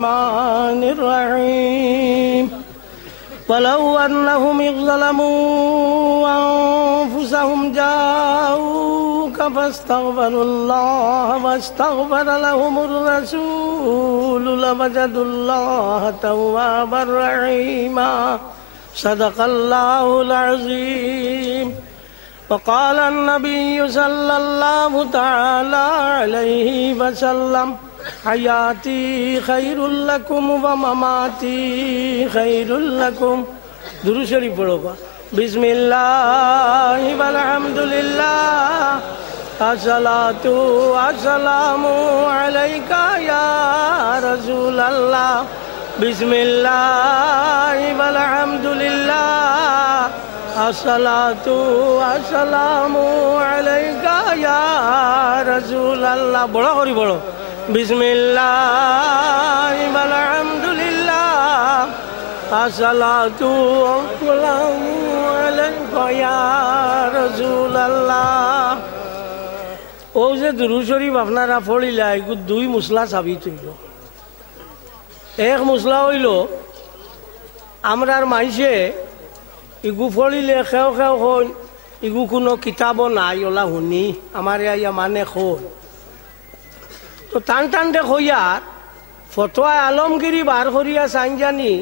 الرحمن الرحيم ولو أنهم إذ ظلموا أنفسهم جاءوك فاستغفروا الله واستغفر لهم الرسول لوجدوا الله توابا رحيما صدق الله العظيم وقال النبي صلى الله تعالى عليه وسلم حياتي خير لكم ومماتي خير لكم درود شریف پڑھو گا بسم اللہ والحمد للہ الصلاۃ والسلام علیک یا رسول اللہ بسم اللہ والحمد للہ الصلاۃ والسلام علیک یا رسول اللہ بڑا کری بڑھو بسم اللہ والحمدللہ الصلاۃ والسلام علیک یا رسول اللہ ও যে দুরূদ শরীফ আপনারা পড়িলা এগু দুই মশলা সাবিত হইল এক মশলা হইল আমরার মাইসে ইগু পড়িলে খেও খেও হন ইগু কোনো কিতাব নাই ওলা শুনি আমার ইয়া মানে হন তো টান টান দেখ হইয়ার ফতোয়া আলমগিরি বার করিয়া সাইনজানি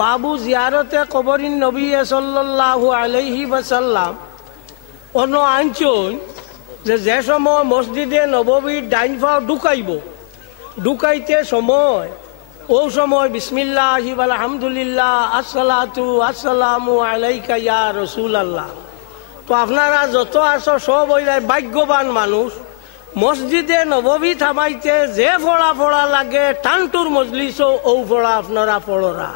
বাবু জিয়ারতে কবরিন নবী সাল্লাল্লাহু আলাইহি ওয়াসাল্লাম অন্য আনছন যে সময় মসজিদে নববীর ডাইন পাও ঢুকাইতে সময় ও সময় বিসমিল্লাহি ওয়াল হামদুলিল্লাহ আসসালাতু আসসালামু আলাইকা ইয়া রাসূলুল্লাহ। তো আপনারা যত আছো সব হইলাই ভাগ্যবান মানুষ মসজিদে নববী থামাইতে যে ফোড়া ফোড়া লাগে টানটুর মজলিসও ও ফোড়া আপনারা পড়রা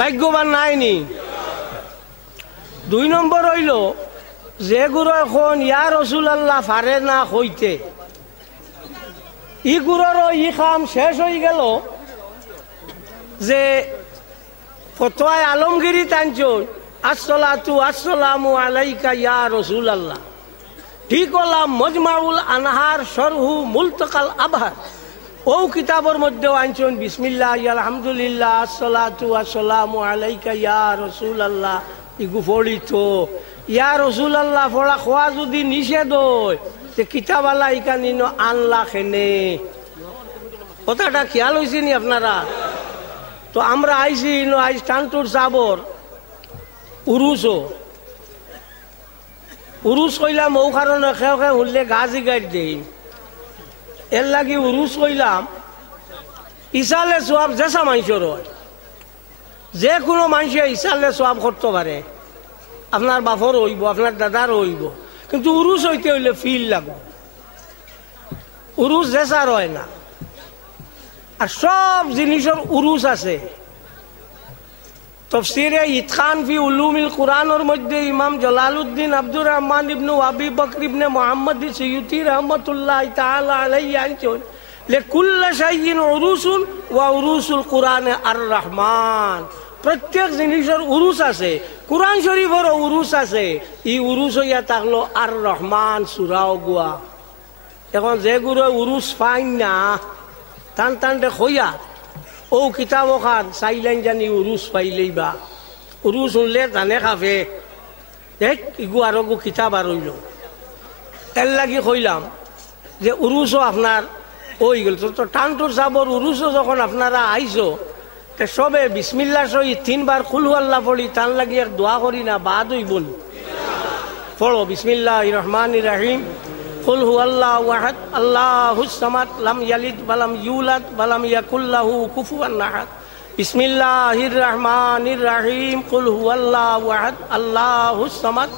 ভাগ্যবান নাইনি। দুই নম্বর হইল যে গুরু এখন ইয়া রাসূলুল্লাহ পারে না হইতে ই গুরুর ই কাম শেষ হয়ে গেল যে ফতোয়া আলমগিরি টানছন আসসালাতু আসসালামু আলাইকা ইয়া রাসূলুল্লাহ ঠিক হলাম মজমাউল আনহার শরহু মুলতাকাল আবহার ও কিতাবর মধ্যে আনছেন বিসমিল্লাহ আলহামদুলিল্লাহ আসসালাতু আসসালামু আলাইকা ইয়া রাসূলুল্লাহ ইগু পড়িত ইয়া রাসূলুল্লাহ পড়া খোয়া যদি নিষেধ হয় তে কিতাবালা ইকানি আনলা খেনে কথাটা খেয়াল হয়েছে নি আপনারা? তো আমরা আইসি আইস টানটুর সাবর উরুস কইলাম ও কারণে খেয়ে খেয়ে উঠলে গাছি গাড়ি দেই এর লাগি উরুস কইলাম ইসালে সোয়াব যেসা মানুষের হয় যে কোনো মানুষে ইসালে সোয়াব করতে পারে আপনার বাপর হইব আপনার দাদার হইব কিন্তু উরুস হইতে হইলে ফিল লাগবে উরুস যেসার হয় না আর সব জিনিসের উরুস আছে। তফসিরে ইতখান ফি উলুমিল কুরআনের মধ্যে ইমাম জালালউদ্দিন আব্দুর রহমান ইবনে আবি বকর ইবনে মুহাম্মদ সিয়ুতি রাহমাতুল্লাহি তাআলা আলাইহি আনছেন লিকুল্লি শাইইন উরুসুন ওয়া উরুসুল কুরআনে আর রহমান প্রত্যেক জিনিসের উরুস আছে কুরআন শরীফের উরুস আছে ই উরুস হইয়া থাকলো আর রহমান সূরাও গুয়া। এখন যে গুরু উরুস পাই না টান টান দে হইয়া ও কিতাব খান চাইলেন জানি উরুস পাইলেই বা উরুস শুনলে জানে খাবে দেখ ইগু আর গু কিতাব আর হইল এর লাগি কইলাম যে উরুসও আপনার ওই গেল তো টানটুর সাবর উরুসও যখন আপনারা আইসো তে সবে বিসমিল্লাহ সহি 3 বার কুল আল্লাহ পড়ি তার লাগি এক দোয়া করি না বাদ হইবন পড়ো বিসমিল্লাহির রহমানির রহিম কুল হুয়াল্লাহু আহাদ আল্লাহুস সামাদ লাম ইয়ালিদ ওয়া লাম ইউলাদ ওয়া লাম ইয়াকুল লাহু কুফুয়ান আহাদ বিসমিল্লাহির রহমানির রহিম কুল হুয়াল্লাহু আহাদ আল্লাহুস সামাদ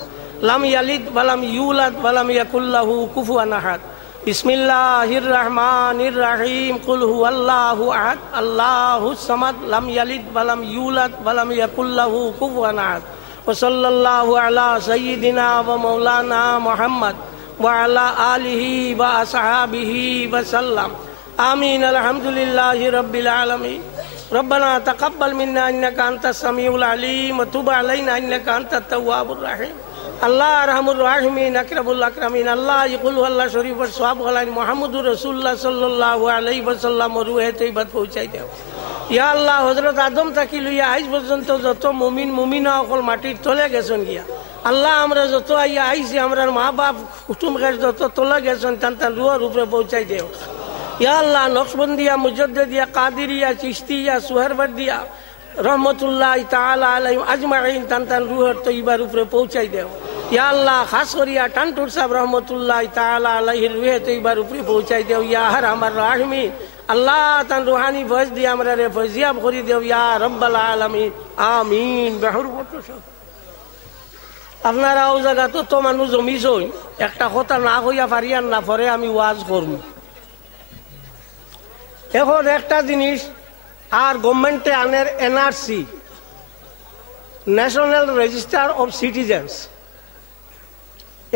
লাম ইয়ালিদ ওয়া লাম ইউলাদ ওয়া লাম ইয়াকুল লাহু কুফুয়ান আহাদ বিসমিল্লাহির রহমানির রহিম কুল হুয়াল্লাহু আহাদ আল্লাহুস সামাদ লাম ইয়ালিদ ওয়া লাম ইউলাদ ওয়া লাম ইয়াকুল লাহু কুফুয়ান আহাদ ওয়া সাল্লাল্লাহু আলা সাইয়্যিদিনা ওয়া মাওলানা মুহাম্মদ وعلى آله وأصحابه وسلم آمين الحمد لله رب العالمين ربنا تقبل منا إنك أنت السميع العليم وتب علينا إنك أنت التواب الرحيم আল্লাহ আরহামুর রাহিমিন আকরামুল আকরামিন আল্লাহ ইকুল আল্লাহ শরীফের সওয়াব গলাইন মুহাম্মদুর রাসূলুল্লাহ সাল্লাল্লাহু আলাইহি ওয়াসাল্লাম রুহে তৈবাত পৌঁছাই দেও। ইয়া আল্লাহ হযরত আদম থাকি লইয়া আজ পর্যন্ত যত মুমিন মুমিনা সকল মাটির তলে গেছেন গিয়া আল্লাহ আমরা যত আইয়া আইছি আমরার মা বাপ কুটুম গাছ যত তলে গেছেন তান রুহের উপরে পৌঁছাই দেও। ইয়া আল্লাহ নকশবন্দিয়া মুজদ্দিদিয়া কাদিরিয়া চিশতিয়া সুহারবর্দিয়া রহমতুল্লাহ তাআলা আলাইহিম আজমাইন তান রুহের তৈবার উপরে পৌঁছাই দেও। ইয়া আল্লাহ খাস করিয়া টানটুর সাহেব রহমতুল্লাহ তাআলা আলাইহির রুহে তৈবার উপরে পৌঁছাই দেও। ইয়া আরহামার রাহিমিন আল্লাহ তান রুহানি ফয়েজ দিয়ে আমরা রে ফয়জিয়াব করি দেও ইয়া রব্বাল আলামিন আমিন। বেহুরমত আপনারা ও জায়গা তো মানুষ জমিছই একটা কথা না কইয়া পারিয়ান না পরে আমি ওয়াজ করব। এখন একটা জিনিস আর গভর্নমেন্টে আনের NRC national register of citizens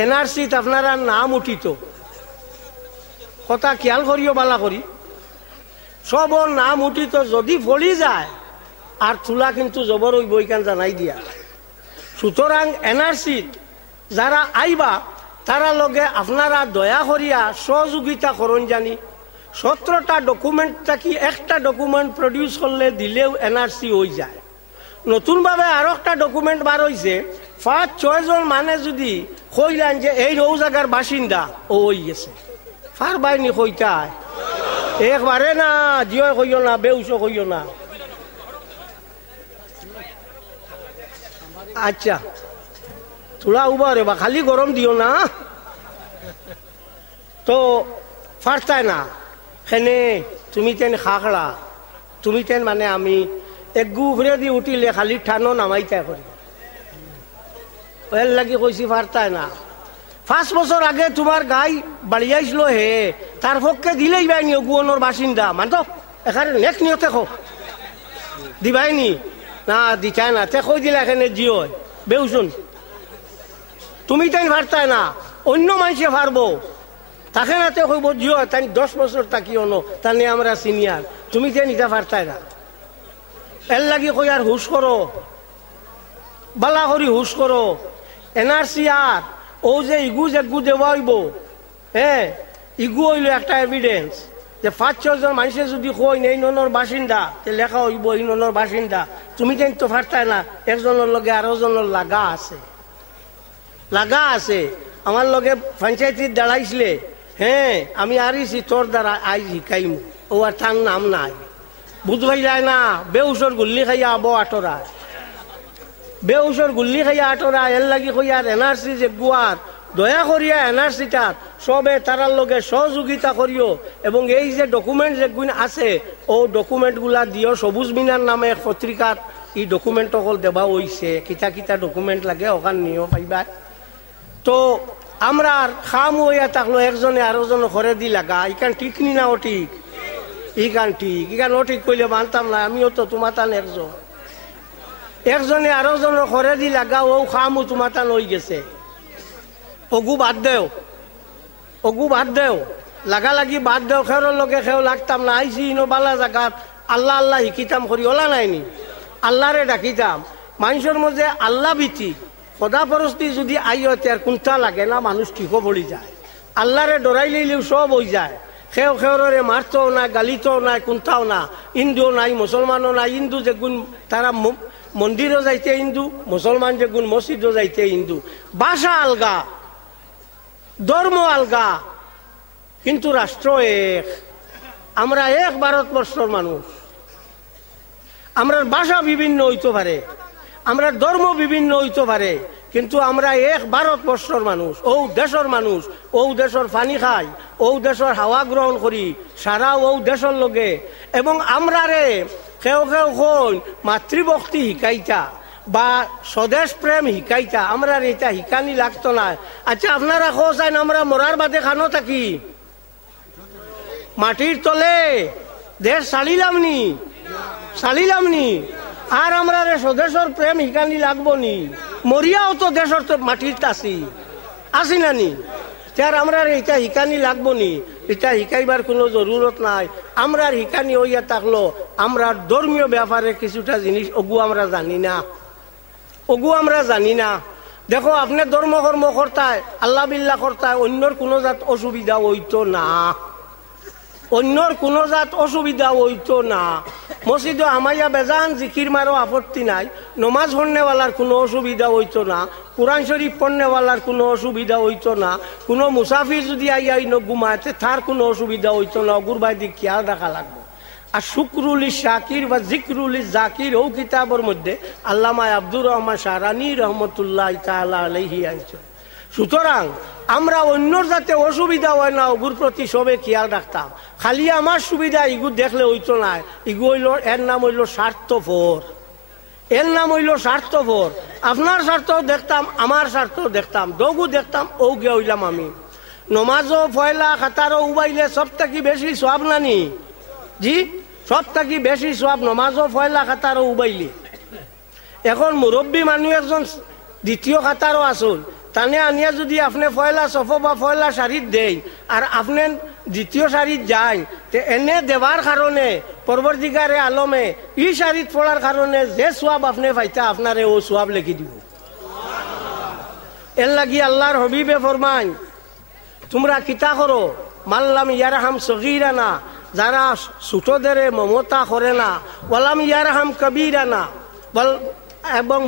NRC আপনারা নাম উঠিত কথা খেয়াল করিও বালা করি সবর নাম উঠিত যদি ফলি যায় আর চুলা কিন্তু জবর ওই বইকান জানাই দিয়া। সুতরাং এনআরসি যারা আইবা তারা লগে আপনারা দয়া করিয়া সহযোগিতা করুন জানি 17টা ডকুমেন্ট থাকি একটা ডকুমেন্ট প্রডিউস করলে দিলেও এনআরসি হয়ে যায়। নতুনভাবে আরো একটা ডকুমেন্ট বার হয়েছে 5-6 জন মানে যদি কইলেন যে এই রৌ জায়গার বাসিন্দা ও হয়ে গেছে ফার বাইনি কইতায় একবারে না জিও কইও না বেউসো কইও না। আচ্ছা তোলা উবারে বা খালি গরম দিও না তো ফারতায় না খেনে তুমি তেন খাখড়া তুমি তেন মানে আমি এক গুফরে দি উঠিলে খালি ঠানো নামাইতে করি এর লাগি কইছি ফারতায় না। 5 বছর আগে তোমার গাই বাড়িয়াইছিল হে তার পক্ষে দিলেই বাইনি গুয়নোর বাসিন্দা মানতো এখানে নেক্সট নিয়ে দেখো দিবাইনি না দিচায় না তে কই দিলা এখানে জিও বেউসুন তুমি তাই ফারতায় না অন্য মানুষে ফারবো তাকে না তে কইব জিও তাই 10 বছর তাকিও নো তানে আমরা সিনিয়র তুমি তে নিতে পারতায় না। এর লাগি কই আর হুশ করো বালা করি হুশ করো এনআরসি আর ও যে ইগু যেগু দেওয়া হইব হ্যাঁ ইগু হইল একটা এভিডেন্স যে 5-6 জন মানুষের যদি কই এই ননর বাসিন্দা তে লেখা হইব এই ননর বাসিন্দা তুমি তেন তো পারতায় না একজনের লগে আরো জনের লাগা আছে আমার লগে পঞ্চায়েতের দাঁড়াইছিলে হ্যাঁ আমি আরিছি তোর দ্বারা আই শিকাইম ও আর তার নাম নাই বুঝবাই যায় না বেউসর গুল্লি খাইয়া আবো আটরায় বেউসর গুল্লি খাইয়া আটরায় এর লাগি কইয়ার এনআরসি যে গুয়ার দয়া করিয়া এনআরসিটা সবে তারার লগে সহযোগিতা করিও এবং এই যে ডকুমেন্ট যেগুলো আছে ও ডকুমেন্ট গুলা দিও সবুজ মিনার নামে এক পত্রিকার এই ডকুমেন্ট সকল দেওয়া হয়েছে কিতা কিতা ডকুমেন্ট লাগে ওখান নিয়েও পাইবা। তো আমরা খাম হইয়া থাকলো একজনে আরো জন ঘরে দি লাগা ইখান ঠিক নি না ও ঠিক ইখান ঠিক ইখান ও ঠিক কইলে মানতাম না আমিও তো তোমার তান একজনে আরো জন ঘরে দি লাগা ও খামও তোমার তান হয়ে গেছে অগু বাদ দেও লাগা লাগি বাদ দেও খেওর লগে খেও লাগতাম না আইসি ইনো বালা জাগাত আল্লাহ আল্লাহ শিকিতাম করি ওলা নাইনি আল্লাহরে ডাকিতাম মানুষের মধ্যে আল্লাহ ভীতি সদা পরস্তি যদি আইও তার কোনটা লাগে না মানুষ ঠিকও পড়ি যায় আল্লাহরে ডরাই লইলেও সব হয়ে যায় খেওরে মারতো না গালিতো নাই কোনটাও না হিন্দুও নাই মুসলমানও নাই হিন্দু যেগুন তারা মন্দিরও যাইতে হিন্দু মুসলমান যেগুন মসজিদও যাইতে হিন্দু ভাষা আলগা ধর্ম আলগা কিন্তু রাষ্ট্র এক আমরা এক ভারতবর্ষের মানুষ আমরা ভাষা বিভিন্ন হইতে পারে আমরা ধর্ম বিভিন্ন হইতে পারে কিন্তু আমরা এক ভারতবর্ষের মানুষ ও দেশের মানুষ ও দেশের পানি খাই ও দেশের হাওয়া গ্রহণ করি সারা ও দেশের লগে এবং আমরা রে কেউ মাতৃভক্তি শিকাইতা বা স্বদেশ প্রেম শিকাইতা আমরা এটা শিকানি লাগতো না। আচ্ছা আপনারা খোঁজাইন আমরা মরার বাদে খানো থাকি মাটির তলে দেশ চালিলাম নি আর আমরা স্বদেশের প্রেম শিকানি লাগবো নি মরিয়াও তো দেশের তো মাটির আসি না নি তার আমরা এটা শিকানি লাগবো নি এটা শিকাইবার কোনো জরুরত নাই। আমরা শিকানি হইয়া থাকলো আমরা ধর্মীয় ব্যাপারে কিছুটা জিনিস ওগু আমরা জানি না দেখো আপনি ধর্ম কর্ম করতায়, আল্লাহ বিল্লাহ করতায়, অন্যর কোনো জাত অসুবিধা হইতো না, অন্যর কোনো জাত অসুবিধা হইতো না। মসজিদে আমাইয়া বেজান জিকির মারো আপত্তি নাই, নমাজ পড়নেওয়ালার কোনো অসুবিধা হইতো না, কোরআন শরীফ পড়নেওয়ালার কোনো অসুবিধা হইতো না, কোনো মুসাফির যদি আইয়া ঘুমাতে তার কোনো অসুবিধা হইতো না। অগুরবাই দিক খেয়াল রাখা লাগবে। আর শুকরুল শাকির বা জিকরুল জাকির ও কিতাবের মধ্যে আল্লামা আব্দুর রহমান শাহরানী রহমতুল্লাহ তাআলা আলাইহি আনছেন। সুতরাং আমরা অন্যর যাতে অসুবিধা হয় না ওগুর প্রতি সবে খেয়াল রাখতাম। খালি আমার সুবিধা ইগু দেখলে হইতো না। ইগু হইল, এর নাম হইল স্বার্থপর, এর নাম হইল স্বার্থপর। আপনার স্বার্থও দেখতাম, আমার স্বার্থও দেখতাম, দগু দেখতাম, ও গিয়ে হইলাম আমি। নমাজও ফয়লা খাতারও উবাইলে সব থেকে বেশি সব নানি জি, সব থেকে বেশি সব নমাজও ফয়লা খাতারও উবাইলে। এখন মুরব্বী মানুষ একজন দ্বিতীয় খাতারও আসুন, তানে আনিয়া যদি আপনি ফয়লা সফ বা ফয়লা শাড়ির দেয় আর আপনি দ্বিতীয় শাড়ির যাই, তে এনে দেওয়ার কারণে পরবর্তীকারে আলমে ই শাড়িত পড়ার কারণে যে সোয়াব আপনি পাইতা আপনারে ও সোয়াব লিখি দিব। এর লাগি আল্লাহর হবিবে ফরমায়, তোমরা কিতা করো, মাল্লাম ইয়ারহাম সগীরানা, যারা ছোটদের মমতা করে না, ওয়ালাম ইয়ারহাম কবিরানা, এবং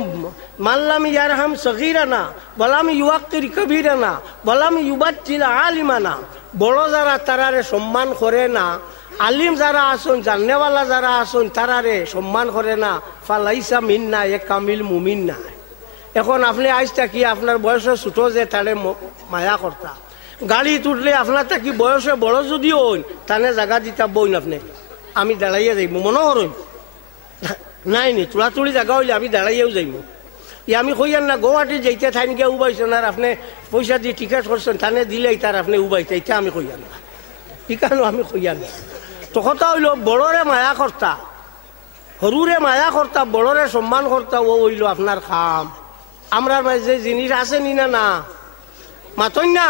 মাল্লাম ইয়ারহাম সগীরানা ওয়ালাম ইউয়াক্কির কবিরানা ওয়ালাম ইউবাজ্জিল আলিমানা, বড় যারা তারারে সম্মান করে না, আলিম যারা আসুন, জাননেওয়ালা যারা আসুন তারারে সম্মান করে না, ফালাইসা মিন্না, এ কামিল মুমিন না। এখন আপনি আইসটা কি আপনার বয়সে ছোট যে তারে মায়া করতা, গাড়ি তুটলে আপনার তাকি বয়সে বড় যদি হন তানে জায়গা দিতা বইন, আপনি আমি দাঁড়াইয়া যাইব মনে করুন নাই নি, তোলাতুলি জায়গা হইলে আমি দাঁড়াইয়াও যাইব। আমি কইয়ান না গুয়াহাটি যাইতে থাইন গিয়ে উবাইছেন আর আপনি পয়সা দিয়ে টিকেট করছেন, থানে দিলেই তার আপনি উবাইতে, এটা আমি কইয়ান না, ঠিকানো আমি কইয়ান না। তো কথা হইল বড়রে মায়া কর্তা, সরুরে মায়া কর্তা, বড়রে সম্মান কর্তা, ও হইল আপনার খাম। আমরা যে জিনিস আছে নি না না মাতন না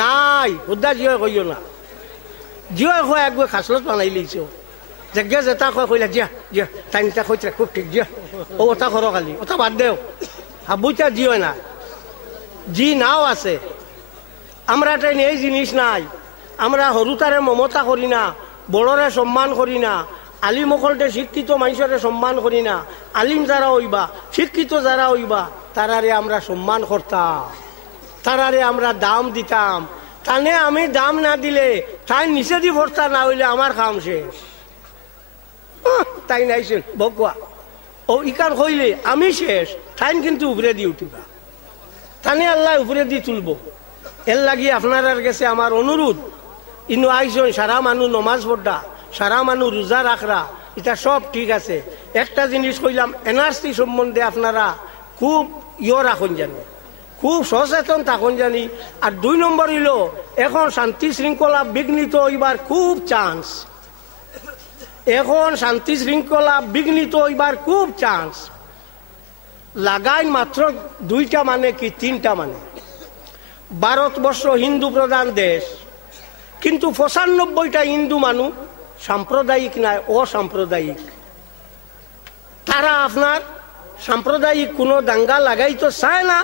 নাই, হুদ্দা জিও কইও না, জিও কয় একবার খাসলত বানাই লইছে, জায়গা যেটা কয় কইলা জিয়া জিয়া টাইমটা কইতে খুব ঠিক জিয়া, ও ওটা করো খালি, ওটা বাদ দেও, হাবুইটা জিও না, জি নাও আছে। আমরা টাইম এই জিনিস নাই, আমরা সরুতারে মমতা করি না, বড়রে সম্মান করি না, আলিম অকলতে শিক্ষিত মানুষরে সম্মান করি না, আলিম যারা হইবা, শিক্ষিত যারা হইবা তারারে আমরা সম্মান করতাম, তারারে আমরা দাম দিতাম। তানে আমি দাম না দিলে তাই নিচে দি ভরতা না হইলে আমার কাম শেষ। তাই নাইছেন বকুয়া ও ইকান কইলে আমি শেষ, তাই কিন্তু উপরে দিয়ে উঠিবা, তানে আল্লাহ উপরে দিয়ে তুলব। এর লাগি আপনার কাছে আমার অনুরোধ, ইনু আইসন সারা মানুষ নমাজ পড়া, সারা মানুষ রোজা রাখরা, এটা সব ঠিক আছে। একটা জিনিস কইলাম, এনআরসি সম্বন্ধে আপনারা খুব রাখুন জানি, খুব সচেতন থাকুন জানি। আর 2 নম্বর হইল, এখন শান্তি শৃঙ্খলা বিঘ্নিত হইবার খুব চান্স, এখন শান্তি শৃঙ্খলা বিঘ্নিত হইবার খুব চান্স। লাগাই মাত্র 2টা মানে কি 3টা মানে। ভারতবর্ষ হিন্দু প্রধান দেশ, কিন্তু 95টা হিন্দু মানুষ সাম্প্রদায়িক নাই, অসাম্প্রদায়িক। তারা আপনার সাম্প্রদায়িক কোনো দাঙ্গা লাগাইতো চায় না,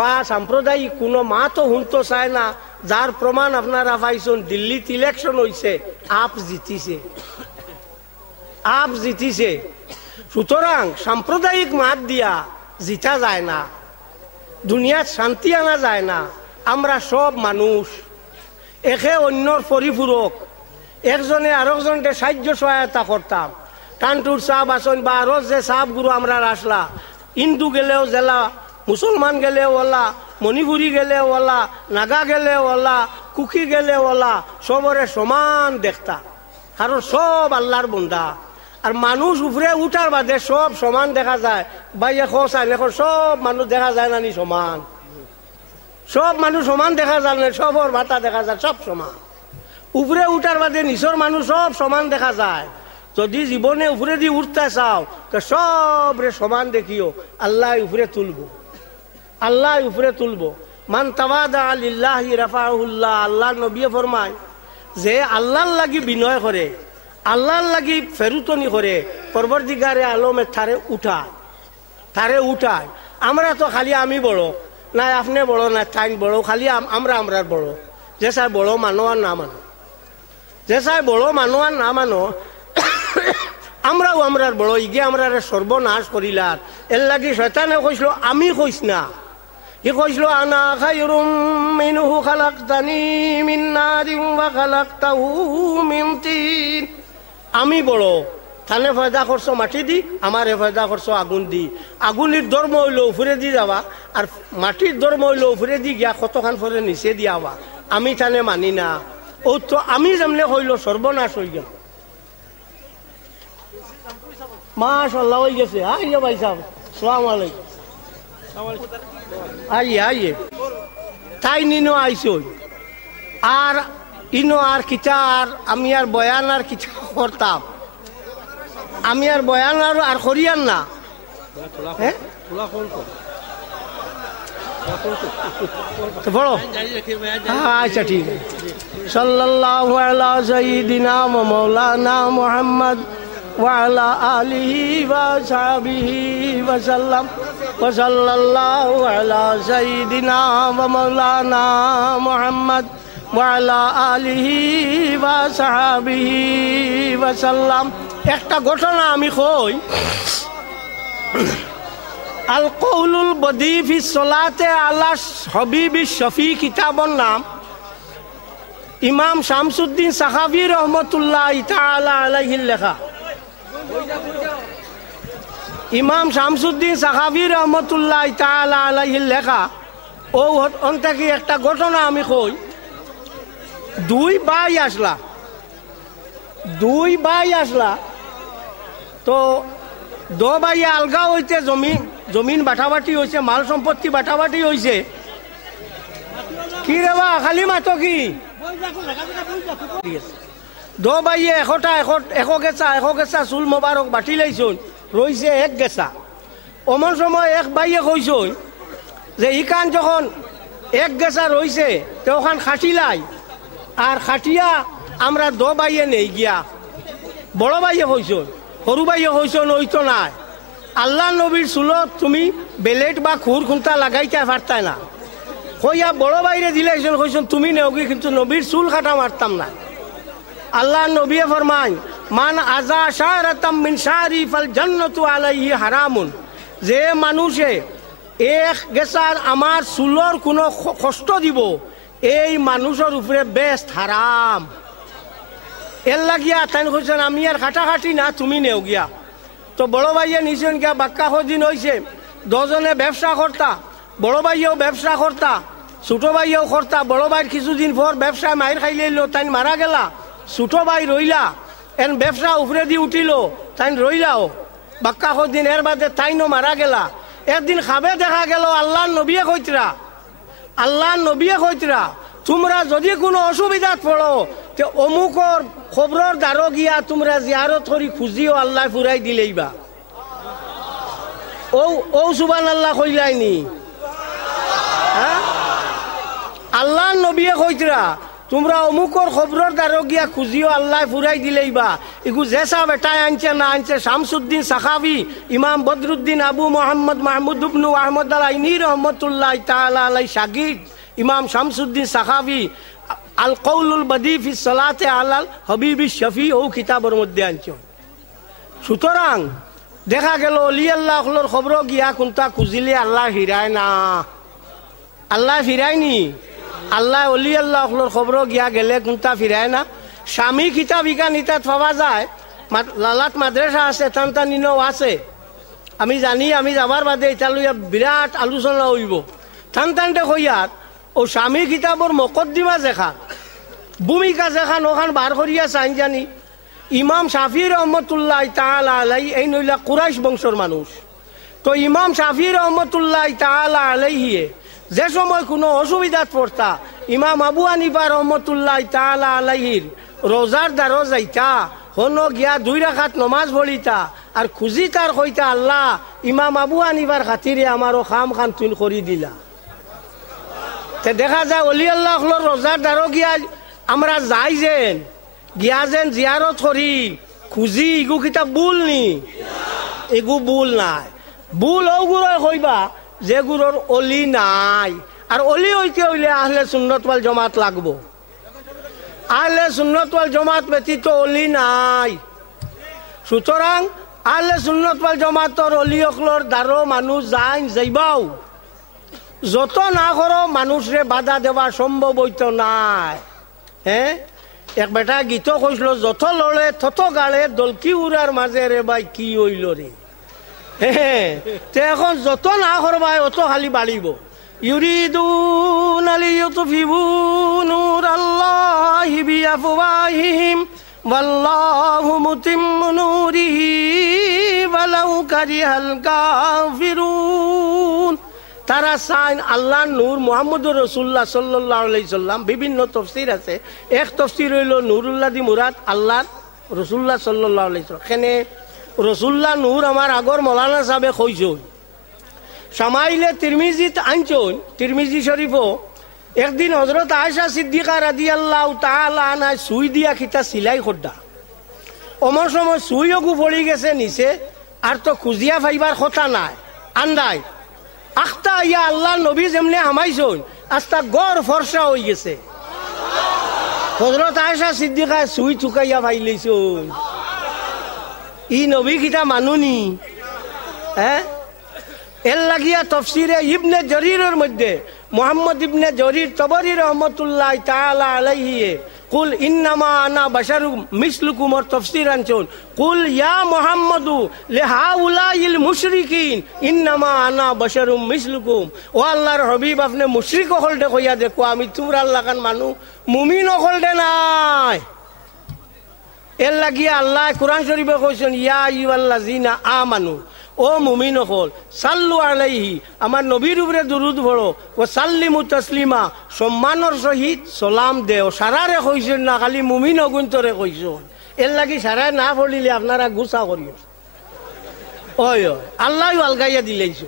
বা সাম্প্রদায়িক কোনো মাতো হুনতো চায় না। যার প্রমাণ আপনারা পাইছেন, দিল্লিত ইলেকশন হয়েছে, আপ জিতিছে, আপ জিতিছে। সুতরাং সাম্প্রদায়িক মাত দিয়া জিতা যায় না, দুনিয়াত শান্তি আনা যায় না। আমরা সব মানুষ, একে অন্যর পরিপূরক, একজনে আরেকজনকে সাহায্য সহায়তা করতাম। টানটুর সাহাব আসন বা আরো যে সাহাবগুলো আমরা আসলা, হিন্দু গেলেও জেলা, মুসলমান গেলেও ওলা, মণিপুরি গেলেও ওলা, নাগা গেলেও ওলা, কুকি গেলেও ওলা, সবরে সমান দেখতা, কারণ সব আল্লাহর বন্দা। আর মানুষ উপরে উঠার বাদে সব সমান দেখা যায়। ভাই এখন এখন সব মানুষ দেখা যায় না নি সমান, সব মানুষ সমান দেখা যায় না, সবর ভাতা দেখা যায়, সব সমান। উপরে উঠার বাদে নিচর মানুষ সব সমান দেখা যায়। যদি জীবনে উপরে দিয়ে উঠতে চাও তো সবরে সমান দেখিও, আল্লাহ উপরে তুলবো, আল্লাহ উপরে তুলবো। মান তাওয়াদা লিল্লাহি রাফাহুল্লাহ, আল্লাহ নবী ফরমায় যে আল্লাহর লাগি বিনয় করে, আল্লাহর লাগি ফেরুতনি করে, পরবর্তীকারে আলমে তারে উঠায়, তারে উঠায়। আমরা তো খালি আমি বড় না, আপনি বড় না, টাইম বড়, খালি আমরা বড়। যে চাই বড় মানো আর না মানো, যে চাই বড় মানো আর না মানো, আমরাও আমরার বড়, ইগে আমরা সর্বনাশ করিলার। এর লাগি শয়তানে কইছিল আমি কইস না, ই কইছিল আনা খায়রুম মিনহু খালাকতানি মিন নারিন ওয়া খালাকতাহু মিন তিন। আমি বড়, থানে ফয়দা করছো মাটি দি, আমারে ফয়দা করছো আগুন দি। আগুনের ধর্ম হইল উপরে দি যাওয়া, আর মাটির ধর্ম হইল উপরে দি গিয়া কতখান ফরে নিচে দিয়াবা। আমি থানে মানি না, ও তো আমি যেমনে হইল সর্বনাশ হয়ে গেল। মাশাআল্লাহ হয়ে গেছে। আইয়ে ভাই সাহেব, আসসালামু আলাইকুম। আইয়ে তাই নিনো আইসো, আর ইনো আর কিতা, আর আমি আর বয়ান আর কিতা করতাম, আমি আর বয়ান আর করিয়ান না। হ্যাঁ বলো, আচ্ছা ঠিক আছে। সাল্লাল্লাহু আলা সাইয়্যিদিনা ওয়া মাওলানা মুহাম্মদ ওয়া আলা আলিহি ওয়া সাহবিহি ওয়া সাল্লাম। ওয়া সাল্লাল্লাহু আলা সাইয়্যিদিনা ওয়া মাওলানা মুহাম্মদ ওয়া আলা আলিহি ওয়া সাহবিহি ওয়া সাল্লাম। একটা ঘটনা আমি কই, আল কৌলুল বদী ফি সলাতে আলা হবিবি শফি কিতাবর নাম ইমাম শামসুদ্দিন সাখাভী রহমতুল্লাহ তাআলা আলাইহির লেখা। ইমাম শামসুদ্দিন সাখাভী রহমতুল্লাহ তাআলা আলাইহির লেখা। ও অন্তে একটা ঘটনা আমি কই, দুই ভাই আসলা, তো দো ভাই আলগা হইতে জমিন বাটাবাটি হয়েছে, মাল সম্পত্তি বাটাবাটি হয়েছে। কি রে বা খালি মাতো কি দো ভাইয়ে এশ গেছা চুল মোবারক বাটি লাইছুন, রয়েছে এক গেছা। অমন সময় এক ভাইয়ে কইছুন যে ইকান যখন এক গেছা রয়েছে তো ওখান খাটিলাই, আর খাটিয়া আমরা দো ভাইয়ে নেই গিয়া। বড় ভাইয়ে কইছুন, সরু ভাইয়ে কইছুন ওইতো নাই, আল্লাহ নবীর চুলত তুমি বেলেট বা খুর খুঁটা লাগাইতে পারতাই না। কইয়া বড় বাইরে দিলাইছুন, কইছুন তুমি নেওগি, কিন্তু নবীর চুল কাটা মারতাম না। আল্লাহ নবীয়ে ফরমায় মান আজা শারাতাম মিন শারি ফাল জান্নাতু আলাইহি হারামুন। যে মানুষে এক গেছার আমার চুলর কোনো কষ্ট দিব, এই মানুষের উপরে বেস্ট হারাম। এর লাগিয়া তাই কইছেন আমি আর খাটাখাটি না, তুমি নেও গিয়া। তো বড় ভাইয়ে নিছেন গিয়া, বাক্কা কদিন হয়েছে, দুজনে ব্যবসা করতা, বড় ভাইয়েও ব্যবসা করতা, ছোট ভাইয়েও করতা। বড় ভাইয়ের কিছুদিন পর ব্যবসায় মাইর খাইলে তাই মারা গেলা, ছোট ভাই রইলা, এন ব্যবসা উপরে দিয়ে উঠিল, তাই রইলাও বাক্কা কদিন। এর বাদে তাইনও মারা গেলা। একদিন খাবে দেখা গেল আল্লাহ নবিয়ে কইতরা তোমরা যদি কোনো অসুবিধাত পড়ো তে অমুকর খবরের দ্বারো গিয়া তোমরা জিয়ারত করি খুঁজিও, আল্লাহ ফুরাই দিলেইবা। ও সুবহানাল্লাহ কইলাইনি, হ্যাঁ আল্লাহ নবিয়ে কইতরা তোমরা অমুকর খবরের দ্বারো গিয়া খুঁজিও, আল্লাহ ফুরাই দিলেইবা। এগু জেসা বেটায় আনছে না আনছে শামসুদ্দিন সাখাভী, ইমাম বদরুদ্দিন আবু মোহাম্মদ মাহমুদ ইবনু আহমদ আল আইনি রহমতুল্লাহ তাআলা আলাই শাগিদ ইমাম শামসুদ্দিন সাখাভী আল কৌলুল বদী ফি সলাতে আলাল হবিবি শফি ও কিতাবের মধ্যে আনছে। সুতরাং দেখা গেল অলি আল্লাহর খবর গিয়া কোনটা খুঁজিলে আল্লাহ ফিরায় না, আল্লাহ ফিরায়নি। আল্লাহ অলি আল্লাহর খবর গিয়া গেলে কোনটা ফিরায় না। স্বামী কিতাব ইকান ইতাত পাওয়া যায়, লালাত মাদ্রাসা আছে, টানটানিনও আছে। আমি জানি, আমি যাবার বাদে এটা লইয়া বিরাট আলোচনা হইব। টানটানতে কইয়াত ও স্বামী কিতাবর মকদ্দিমা যেখান, ভূমিকা যেখান, ওখান বার করিয়া চাইন জানি ইমাম শাফি রহমতুল্লাহ তাআলা আলাই, এই নইলা কুরাইশ বংশর মানুষ। তো ইমাম শাফি রহমতুল্লাহ তাআলা আলাইহিয়ে যে সময় কোনো অসুবিধাত পড়তা, ইমাম আবু হানিফা রহমতুল্লাহ তাআলা আলাইহির রোজার দ্বারো যাইতা, হনো গিয়া 2 রাকাত নমাজ পড়িতা, আর খুঁজি তার কইতা আল্লাহ ইমাম আবু হানিফার খাতিরে আমারও খাম খান তুই করি দিলা। তে দেখা যায় অলি আল্লাহর রোজার দ্বারো গিয়া আমরা যাই যেন গিয়া যেন জিয়ারত করি খুঁজি, ইগু কিতাব ভুল নি, এগু ভুল নাই। ভুল ওগুলো কইবা যে গুরুর অলি নাই। আর অলি হইতে হইলে আহলে সুন্নত ওয়াল জামাত লাগবো। আহলে সুন্নত ওয়াল জামাত ব্যতীত অলি নাই। সুতরাং আহলে সুন্নত ওয়াল জামাতর অলি অকলর দ্বারো মানুষ যাইবাও যত না করো মানুষরে বাধা দেওয়া সম্ভব হইতো নাই। হ্যাঁ, এক বেটা গীত কইছিল, যত লড়ে তত গাড়ে দলকি উড়ার মাঝে রে ভাই কি হইল রে। হ্যাঁ, এখন যত না করবাই অত খালি বাড়িব। ইউরিদুনা লিইউতফিউ নূরাল্লাহি বিআফওয়াহিহিম ওয়াল্লাহু মুতিম্মু নূরিহি ওয়ালাউ কারিহাল কাফিরুন। তারা চান আল্লাহ নূর মুহাম্মদুর রাসূলুল্লাহ সাল্লাল্লাহু আলাইহি সাল্লাম। বিভিন্ন তাফসীর আছে। এক তাফসীর হইল নূরুল্লাহ দি মুরাদ আল্লাহ রাসূলুল্লাহ সাল্লাল্লাহু আলাইহি সাল্লাম। এখানে রাসূলুল্লাহ নূর আমার আগর মৌলানা সাহেবে কইছেন। শামাইলে তিরমিজিত আনছেন, তিরমিজি শরীফও একদিন হযরত আয়েশা সিদ্দিকা রাদিয়াল্লাহু তাআলা আনহা সুই দিয়া খিতা সিলাই খড্ডা। অমর সময় সুইও গু পড়ি গেছে নিচে, আর তো খুঁজিয়া ফাইবার কথা নাই। আন্দাই আখতা ইয়া আল্লাহ নবী যেমনে হামাইছন আস্তা গড় ফর্সা হয়ে গেছে। হযরত আয়েশা সিদ্দিকা সুই চুকাইয়া ফাইলেছন। ই নবী কিতা মানুনি। হ্যাঁ, এর লাগিয়া তফসিরে ইবনে জরিরের মধ্যে মুহাম্মদ ইবনে জরির তবরি রহমতুল্লাহ তাআলা আলাইহি কুল ইন্নামা আনা বাশারুম মিসলুকুমর তফসির আনছন। কুল ইয়া মুহাম্মাদু লিহাউলাইল মুশরিকিন ইন্নামা আনা বাশারুম মিসলুকুম। ও আল্লাহর হাবিব, আপনি মুশরিক হলদে কইয়া দেখো আমি তোমরা আল্লাহ কান মানু, মুমিন হলদে নাই। এর লাগিয়া আল্লাহ কুরআন শরীফে কইছেন, ইয়া আইয়ুহাল্লাযিনা আমানু, ও মুমিন হল, সাল্লু আলাইহি, আমার নবীর উপরে দুরুদ পড়ো, ও সাল্লিমু তাসলিমা, সম্মানের সহিত সালাম দেও। সারারে কইছেন না, খালি মুমিন অগুন্তরে কইছেন। এর লাগি সারায় না পড়িলে আপনারা গুসা করিও। ওই আল্লাহ আলগাইয়া দিলেইছো,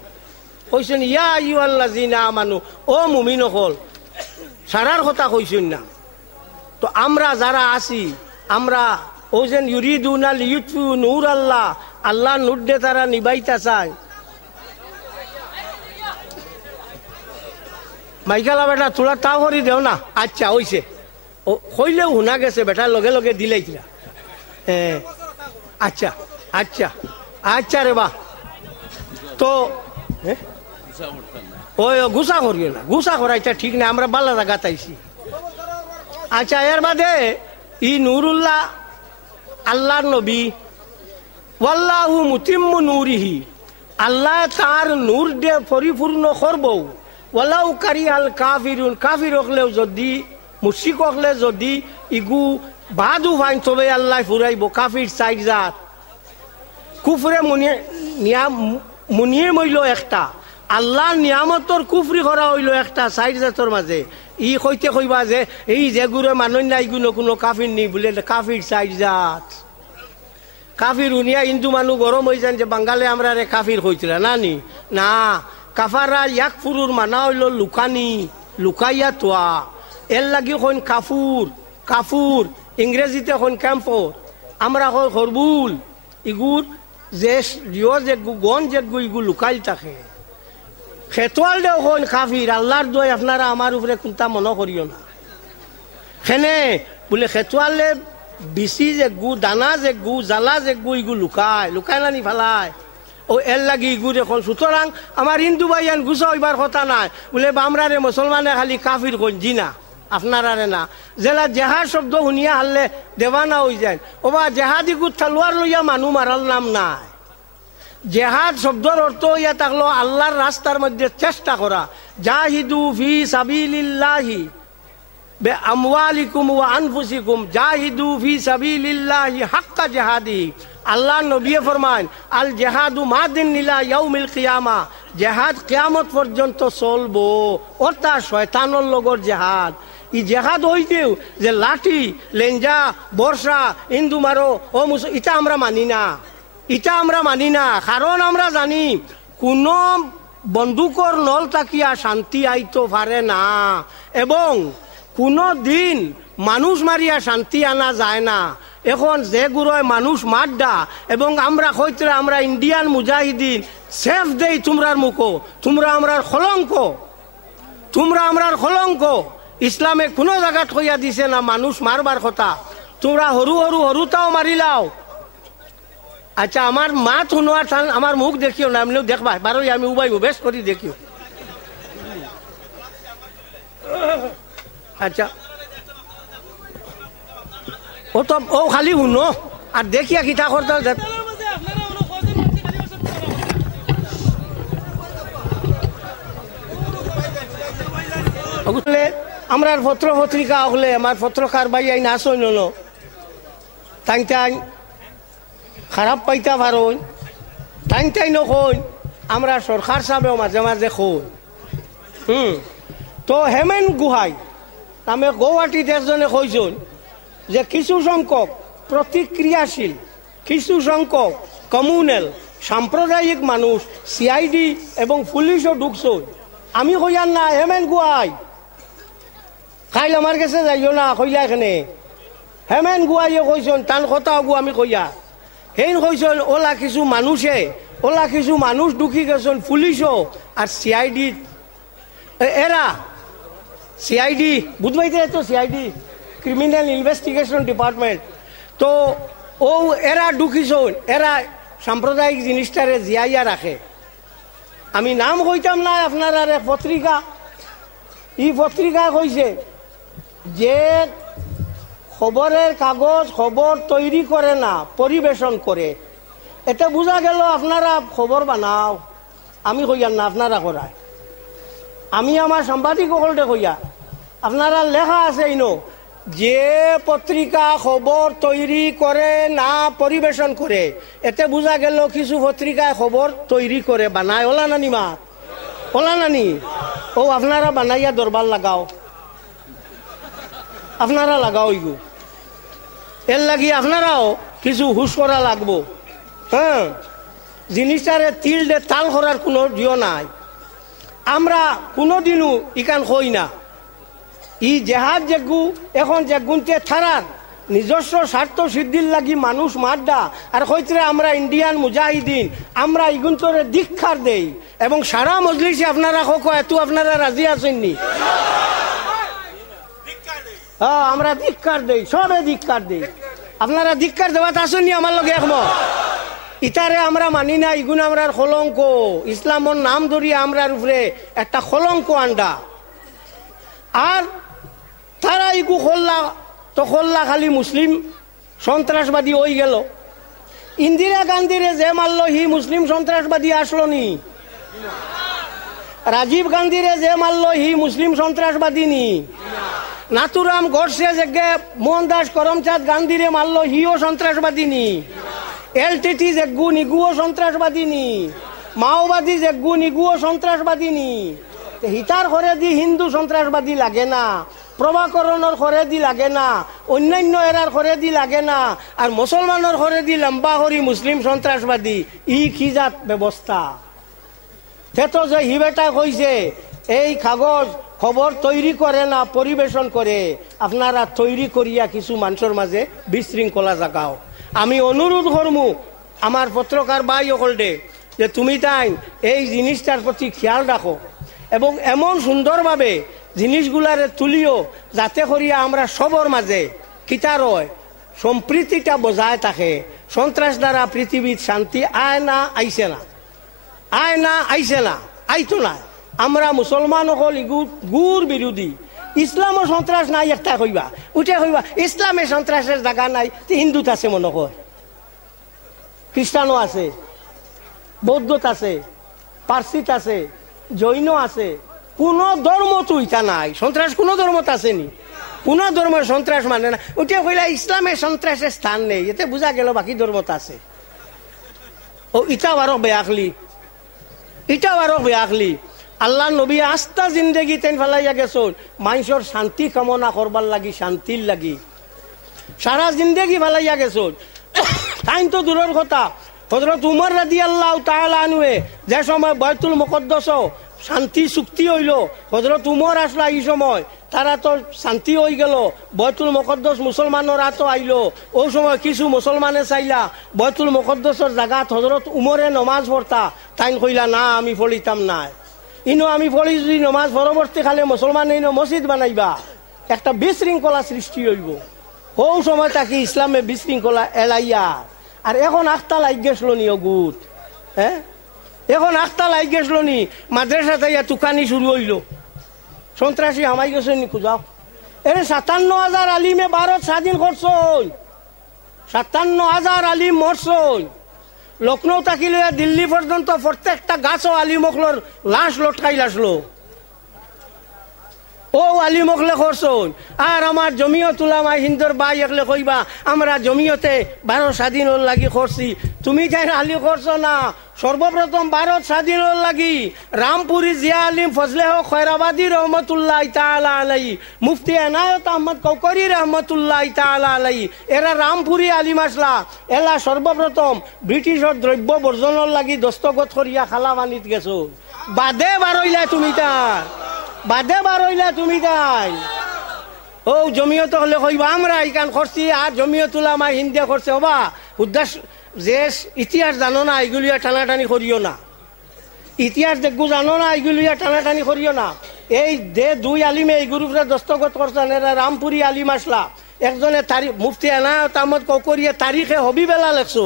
কইছেন ইয়া আইয়ুহাল্লাযিনা আমানু, ও মুমিন হল, সারার কথা কইছেন না। তো আমরা যারা আছি, আমরা ও যেন ইউরিদুনা লিইউতফিউ নূরাল্লাহ, আল্লাহ নূর দে তারা নিবাইতা চায়। মাইকালা বেটা তোলা তাও করি দেও না। আচ্ছা হইছে, ও কইলেও শুনা গেছে, বেটার লগে লগে দিলাইছিলা। হ্যাঁ, আচ্ছা আচ্ছা আচ্ছা রে বা। তো ওই গুসা করিও না, গুসা করাইটা ঠিক না, আমরা বালা জায়গাত আইছি। আচ্ছা, এর বাদে ই নূরুল্লাহ আল্লাহর নবী, ওয়াল্লাহু মুতিম্মু নূরিহি, আল্লাহ তার নূর দিয়ে পরিপূর্ণ করব। ওয়ালাউ কারিহাল কাফিরুন, কাফির হকলেও যদি, মুশরিক হকলে যদি ইগু বাদু ফাইন, তবে আল্লাহ ফুরাইব। কাফির চাই জাত, কুফরে মুনিয়ে মইল একটা, আল্লাহ নিয়ামতর কুফরি করা হইল একটা, চাই জাতর মাঝে। ই কইতে কইবা যে এই যে গুরে মানুষ নাই, গুলো কোনো কাফির নেই বলে, কাফির চাই জাত। কাফির উনিয়া হিন্দু মানুষ গরম হয়ে যান যে বাঙালি আমরা রে কাফির হইছিল না নি না। কাফাররা ইয়াক ফুরুর মানা হইল লুকানি, লুকাইয়া তোয়া। এর লাগি কইন কাফুর, কাফুর ইংরেজিতে কইন ক্যাম্পর, আমরা কই হরবুল। ইগুর যে রিও যে গন যে ইগু লুকাইল থাকে। খেতোয়াল দেও কইন কাফির। আল্লাহর দোয় আপনারা আমার উপরে কোনটা মনে করিও না। খেনে বলে খেতোয়ালে বিচি যে গু, দানা যে গু, জ্বালা যে গু, ইগু লুকায়, লুকায় নানি ফেলায়। ও এর লাগি ইগু দেখুন। সুতরাং আমার হিন্দু ভাইয়ান গুছা হইবার কথা নাই। বলে বামরারে মুসলমানে খালি কাফির কইন, জি না, আপনারারে না। জেলা জেহাদ শব্দ শুনিয়া হারলে দেবানা হয়ে যায়। ওবা জেহাদি গু থালোয়ার লইয়া মানুষ মারার নাম নাই। জেহাদ শব্দর অর্থ হইয়া থাকলো আল্লাহর রাস্তার মধ্যে চেষ্টা করা। জাহিদু ফি সাবিলিল্লাহি আমওয়ালিকুম ওয়া আনফুসিকুম জাহিদু ফি সাবিলিল্লাহি হাক্কা জিহাদি। আল্লাহ নবী ফরমান, আল জিহাদু মাদিন ইলা ইয়াউমিল কিয়ামা, জিহাদ কিয়ামত পর্যন্ত চলবো। অর্থাৎ শয়তানের লগর জিহাদ। ই জিহাদ হইতেও যে লাঠি, লেঞ্জা, বর্ষা, হিন্দু মারো, ও ইটা আমরা মানি না, ইটা আমরা মানি না। কারণ আমরা জানি কোন বন্দুকর নল তাকিয়া শান্তি আইতো পারে না। এবং কোনো দিন মানুষ মারিয়া শান্তি আনা যায় না। এখন যে গুরুয় মানুষ মারডা এবং আমরা হইতে আমরা ইন্ডিয়ান মুজাহিদিন সেফ দেই তোমরার মুখো, তোমরা আমরার কলঙ্ক, তোমরা আমরার কলঙ্ক। ইসলামে কোনো জায়গা হইয়া দিছে না মানুষ মারবার কথা, তোমরা হরু হরু হরুতাও মারিলাও। আচ্ছা আমার মাত শুনোয়ার টান, আমার মুখ দেখিও না, এমনিও দেখবা বারোই আমি উবাইব বেশ করি দেখিও। আচ্ছা ও তো ও খালি শুনো আর দেখিয়া কিতা করতে আমরা পত্র পত্রিকা হলে আমার পত্রকার ভাই আই না শোন টাইম টাইম খারাপ পাইতা পারোন, টাইম টাইম নকই আমরা সরকার সাহেবেও মাঝে মাঝে কই। তো হেমেন গুহাই আমি গৌহাটিত একজনে কইছেন যে কিছু সংখ্যক প্রতিক্রিয়াশীল, কিছু সংখ্যক কমিউনাল সাম্প্রদায়িক মানুষ সিআইডি এবং পুলিশও ঢুকছে। আমি কইয়ার না হেমেন গুহাই খাইল আমার কাছে যাইও না কইয়া এখানে হেমেন গুয়াইয়ে কইছেন তার কথা গু আমি কইয়া হেন কইছেন ওলা কিছু মানুষে, ওলা কিছু মানুষ ঢুকি গেছেন পুলিশও আর সিআইডি। এরা সিআইডি বুধবাইতে তো সিআইডি ক্রিমিনাল ইনভেস্টিগেশন ডিপার্টমেন্ট, তো ও এরা ঢুকিছেন, এরা সাম্প্রদায়িক জিনিসটারে জিয়াইয়া রাখে। আমি নাম কইতাম না আপনার আর পত্রিকা, ই পত্রিকা কইছে যে খবরের কাগজ খবর তৈরি করে না পরিবেশন করে। এটা বোঝা গেল আপনারা খবর বানাও, আমি কইয়ার না আপনারা করায়। আমি আমার সাংবাদিক সকলতে কইয়া আপনারা লেখা আছে ইনো যে পত্রিকা খবর তৈরি করে না পরিবেশন করে। এতে বোঝা গেল কিছু পত্রিকায় খবর তৈরি করে বানায়। ওলা নানি মা ওলা নানি ও আপনারা বানাইয়া দরবার লাগাও, আপনারা লাগাও ইগু। এর লাগি আপনারাও কিছু হুশ করা লাগবো। হ্যাঁ জিনিসটারে তিল দে তাল করার কোনো জিও নাই। আমরা কোনোদিনও ইকান কই না ই জেহাদ যেগু এখন যেগুনতে থারার নিজস্ব স্বার্থ সিদ্ধির লাগি মানুষ মারডা আর হইতে আমরা ইন্ডিয়ান মুজাহিদিন আমরা ইগুন্তরে দীক্ষার দেই এবং সারা মজলিসে আপনারা হোক এত আপনারা রাজি আছেননি? হ্যাঁ আমরা দীক্ষার দেই, সবে দীক্ষার দেই। আপনারা দীক্ষার দেওয়াতে আসেননি আমার লগে একমত? ইতারে আমরা মানি না, ইগুন আমরার কলঙ্ক, ইসলামর নাম ধরিয়া আমরার উপরে একটা কলঙ্ক আন্ডা। আর তারা ইগু খোল্লা তো খোল্লা খালি মুসলিম সন্ত্রাসবাদী হয়ে গেল। ইন্দিরা গান্ধীরে যে মারল হি মুসলিম সন্ত্রাসবাদী আসলো নি? রাজীব গান্ধীরে যে মারল হি মুসলিম সন্ত্রাসবাদী নি? নাথুরাম গোডসে যে মোহনদাস করমচাঁদ গান্ধীরে মারল হিও সন্ত্রাসবাদী নি? এলটিটি যেগু নিগুও সন্ত্রাসবাদী নি? মাওবাদী যেগু নিগুও সন্ত্রাসবাদী নি? হিতার ঘরে দি হিন্দু সন্ত্রাসবাদী লাগে না, প্রভাকরণের ঘরে দি লাগে না, অন্যান্য এরার ঘরে দি লাগে না, আর মুসলমানের ঘরে দি লম্বা করি মুসলিম সন্ত্রাসবাদী। ই কি জাত ব্যবস্থা? তো যে হি বেটা কইছে এই কাগজ খবর তৈরি করে না পরিবেশন করে, আপনারা তৈরি করিয়া কিছু মানুষের মাঝে বিশৃঙ্খলা জাগাও। আমি অনুরোধ করমু আমার পত্রকার ভাই সকলকে যে তুমি তাই এই জিনিসটার প্রতি খেয়াল রাখো এবং এমন সুন্দরভাবে জিনিসগুলারে তুলিও যাতে করিয়া আমরা সবর মাঝে কিতা রয় সম্প্রীতিটা বজায় থাকে। সন্ত্রাস দ্বারা পৃথিবীর শান্তি আয় না আইসে না, আয় না আইসে না, আইতো না। আমরা মুসলমান সকল গুর বিরোধী। ইসলামও সন্ত্রাস নাই একটা কইবা, উঠে কইবা ইসলামে সন্ত্রাসের জায়গা নাই। হিন্দুত আছে মনে হয়, খ্রিস্টানও আছে, বৌদ্ধত আছে, পার্সিত আছে, জৈন আছে। কোন ধর্ম তো ইটা নাই, সন্ত্রাস কোন ধর্মত আসেনি, কোন ধর্মের সন্ত্রাস মানে না। উঠে কইলা ইসলামের সন্ত্রাসের স্থান নেই, এতে বোঝা গেল বাকি ধর্মত আছে। ও ইটাও আরো বেয়াকলি, ইটাও আরো বেয়াকলি। আল্লাহ নবী আস্থা জিন্দগি তেন ফেলাইয়া গেছেন মানুষের শান্তি কামনা করবার লাগি, শান্তির লাগি সারা জিন্দগি ফেলাইয়া গেছেন। তাই তো দূরের কথা, হযরত উমর রাদিয়াল্লাহু তাআলা আনহু যে সময় বাইতুল মুকদ্দাস শান্তি চুক্তি হইল, হযরত উমর আসলা এই সময় তারা তো শান্তি হয়ে গেল, বয়তুল মুকদ্দস মুসলমানের হাতও আইলো। ওই সময় কিছু মুসলমানে চাইলা বয়তুল মুকদ্দসের জায়গাত হজরত উমরে নমাজ পড়তা, তাই কইলা না আমি পড়িতাম না, ইনো আমি পড়ি যদি নমাজ পরবর্তীকালে মুসলমানে ইনো মসজিদ বানাইবা, একটা বিশৃঙ্খলা সৃষ্টি হইব। ও সময় তাকে ইসলামে বিশৃঙ্খলা এলাইয়া। আর এখন আখতা লাগ গেছিল নি অগুত, হ্যাঁ এখন আখতা লাগ গেছিল নি, মাদ্রাসা তাইয়া তুকানি শুরু হইল, সন্ত্রাসী হামাই গেছে নি খুঁজাও। এরে 57,000 আলিমে ভারত স্বাধীন করছই, 57,000 আলিম মরছই। লখনৌ থাকি লইয়া দিল্লি পর্যন্ত প্রত্যেকটা গাছও আলিমকলর লাশ লটকাই আসলো, ও আলিমকলে করছই। আর আমার জমিয়ত উলামা হিন্দর ভাই একলে কইবা আমরা জমিয়তে ভারত স্বাধীন লাগি করছি, তুমি যাই আলি করছো না। সর্বপ্রথম ভারত স্বাধীন লাগি রামপুরি জিয়া আলিম ফজলে হক খয়রাবাদী রহমতুল্লাহ তাআলা আলাইহি, মুফতি এনায়েত আহমদ কৌকরি রহমতুল্লাহ তাআলা আলাইহি, এরা রামপুরি আলিম আসলা। এলা সর্বপ্রথম ব্রিটিশের দ্রব্য বর্জনের লাগি দস্তখত করিয়া খালা বানিত গেছো। বাদে বারইলা তুমি তার, বাদে বারইলা তুমি তাই। ও জমিয়ত হলে কইবা আমরা ইকান করছি, আর জমিয়ত উলামা হিন্দে করছে। হবা উদ্দেশ্য যে ইতিহাস জানো না এগুলিয়া টানাটানি করিও না, ইতিহাস দেখবো জানো না এগুলিয়া টানাটানি করিও না। এই যে দুই আলিমে এই গ্রুপে দস্তখত করছেন, এরা রামপুরি আলিম আসলা। একজনে মুফতি এনায়েত আহমদ কৌকরিয়া তারিখে হবিবেলা লেখছো।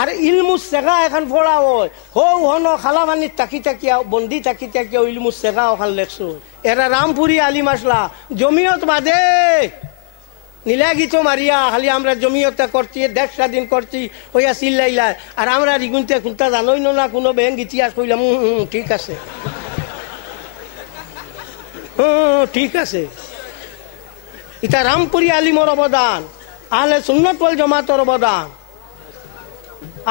আর ইলমুস শেখা এখন পড়া হয়, হো হন খালাবানির তাকি তাকিয়া বন্দি তাকি তাকিয়া ইলমুস শেখা ওখান লেখছো। এরা রামপুরি আলিম আসলা। জমিয়ত বাদে নীলাগিত মারিয়া খালি আমরা জমিয়তটা করছি, দেশ স্বাধীন করছি হইয়া চিল্লাইলা। আর আমরা রিগুনতে কোনটা জানোই না, কোনো ব্যাংক ইতিহাস কইলাম ঠিক আছে, ঠিক আছে। এটা রামপুরি আলিমর অবদান, আহলে সুন্নাত ওয়াল জামাতের অবদান।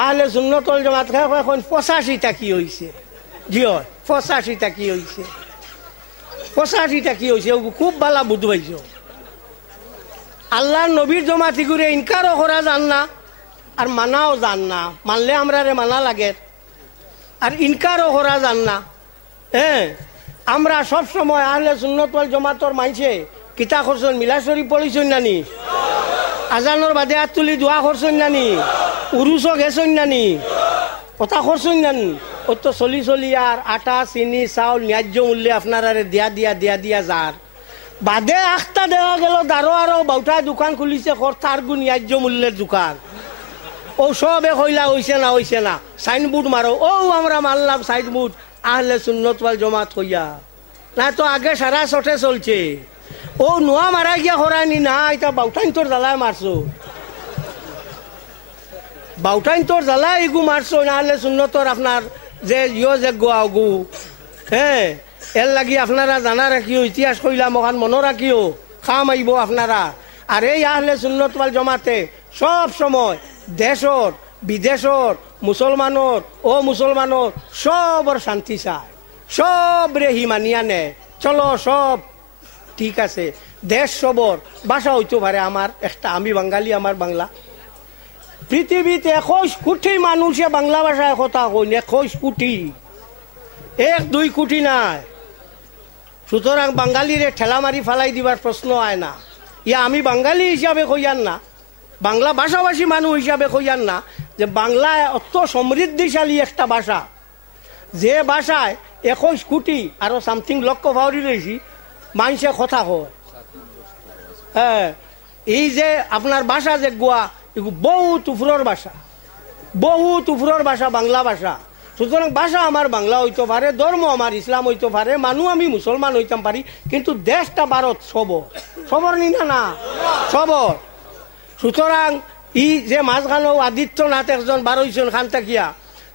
আহলে সুন্নাত ওয়াল জামাত এখন 85টা কি হয়েছে, জি হয় 85টা কি হয়েছে, 85টা কি হয়েছে, খুব ভালো বুঝবাইছ। আল্লাহর নবীর জমাতি ঘুরে ইনকারও করা যান না, আর মানাও যান না। মানলে আমরা মানা লাগে, আর ইনকারও করা যান না। হ্যাঁ, আমরা সব সময় আহলে সুন্নাত ওয়াল জামাতর মাইছে কিতা করছেন, মিলাদ শরীফ পড়িছেন নানি, আজানোর বাদে হাত তুলি দোয়া করছেন নানি, উরুসও গেছেন নানি, কথা করছেন নানি। ও তো চলি আর আটা চিনি চাউল ন্যায্য মূল্যে আপনারা দিয়া দিয়া দিয়া দিয়া যার বাদে আখটা দেওয়া গেল দারো আরো বাউটা দোকান খুলিছে তার গু ন্যায্য মূল্যের দোকান। ও সবে কইলা হইছে না সাইনবোর্ড মারো, ও আমরা মারলাম সাইনবোর্ড আহলে সুন্নাত ওয়াল জামাত হইয়া, না তো আগে সারা চটে চলছে। ও নোয়া মারা গিয়া হরানি না, এটা বাউটাইন তোর জ্বালায় মারছো, বাউটাইন তোর জ্বালায় এগু মারছো না। আহলে সুন্নতর আপনার যে যে গু, হ্যাঁ এর লাগি আপনারা জানা রাখিও, ইতিহাস কইলাম ওখান মনে রাখিও, খাম আইব আপনারা। আর এই আহলে সুন্নাত ওয়াল জামাতে সব সময় দেশর বিদেশর মুসলমানর ও মুসলমানর সবর শান্তি চায়, সব রে হি মানিয়া নেয়। চলো সব ঠিক আছে, দেশ সবর ভাষা হইতে পারে আমার একটা, আমি বাঙালি আমার বাংলা। পৃথিবীতে 21 কোটি মানুষে বাংলা ভাষায় কথা কইন, 21 কোটি, 1-2 কোটি নাই। সুতরাং বাঙালিরে ঠেলা মারি ফালাই দিবার প্রশ্ন হয় না। ইয়া আমি বাঙালি হিসাবে কইয়ান না, বাংলা ভাষাভাষী মানুষ হিসাবে কইয়ান না, যে বাংলা অত সমৃদ্ধিশালী একটা ভাষা, যে ভাষায় 21 কোটি আরো সামথিং লক্ষ ভাউরি রয়েছি মানুষে কথা কয়। হ্যাঁ, এই যে আপনার ভাষা যে গোয়া বহুত উপরের ভাষা, বহুত উপরের ভাষা বাংলা ভাষা। সুতরাং ভাষা আমার বাংলা হইতে পারে, ধর্ম আমার ইসলাম হইতে পারে, মানুষ আমি মুসলমান হইতাম পারি, কিন্তু দেশটা ভারত সবর নিনা না সবর। সুতরাং ই যে মাঝখানেও আদিত্যনাথ একজন বারোইছেন খান থাকিয়া,